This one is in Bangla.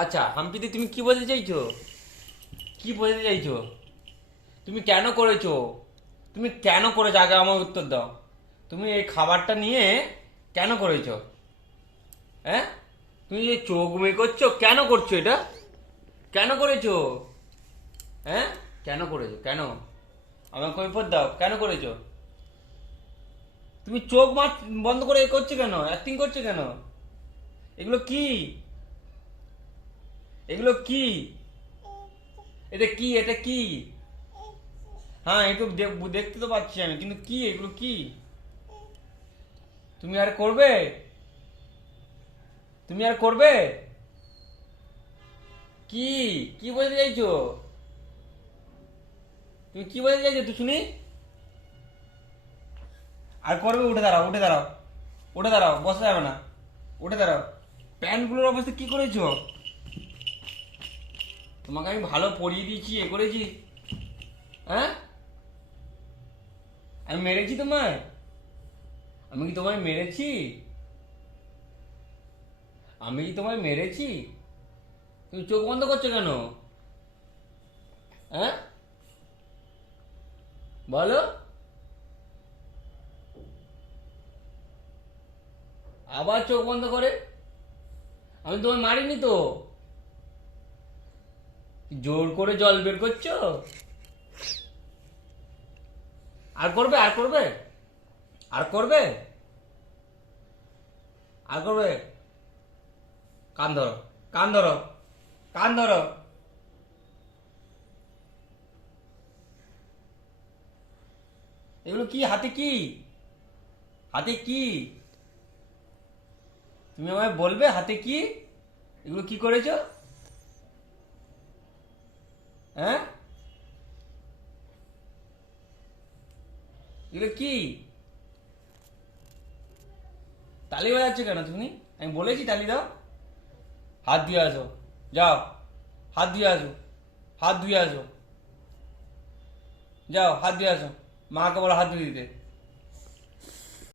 আচ্ছা হাম্পিদি, তুমি কি বলতে চাইছো? কি বলতে চাইছো? তুমি কেন করেছো? তুমি কেন করেছো আগে আমার উত্তর দাও। তুমি এই খাবারটা নিয়ে কেন করেছো? হ্যাঁ, তুমি যে চোখ বের করছো, কেন করছো এটা? কেন করেছো? হ্যাঁ, কেন করেছো? কেন? আমার কৈফত দাও, কেন করেছো? তুমি চোখ মার বন্ধ করে এ করছো কেন? অ্যাক্টিং করছো কেন? এগুলো কি? এগুলো কি? এটা কি? এটা কি? হ্যাঁ, একটু দেখতে তো পাচ্ছি আমি, কিন্তু কি এগুলো? কি তুমি আর করবে? তুমি আর করবে? কি? কি বলতে চাইছো? তুমি কি বলতে চাইছো তুই শুনি? আর করবে? উঠে দাঁড়াও, উঠে দাঁড়াও, উঠে দাঁড়াও, বসা যাবে না। উঠে দাঁড়াও। প্যান্টগুলোর অবস্থা কি করেছো? তোমাকে আমি ভালো পরিয়ে দিয়েছি, এ করেছি। হ্যাঁ, আমি মেরেছি তোমায়? আমি কি তোমায় মেরেছি? আমি কি তোমায় মেরেছি? তুমি চোখ বন্ধ করছো কেন? হ্যাঁ, বলো। আবার চোখ বন্ধ করে? আমি তোমায় মারিনি তো। জোর করে জল বের করছো? আর করবে? আর করবে? আর করবে? আর করবে? কান ধরো, কান ধরো, কান ধরো। এগুলো কি? হাতে কি? হাতে কি? তুমি আমায় বলবে হাতে কি? এগুলো কি করেছো? হ্যাঁ, এগুলো কি? তালি বাজাচ্ছ কেন তুমি? আমি বলেছি তালি দাও। হাত দিয়ে আসো, যাও। হাত দিয়ে আসো, হাত ধুয়ে আসো। যাও, হাত দিয়ে আসো। মাকে বলো হাত ধুয়ে দিতে।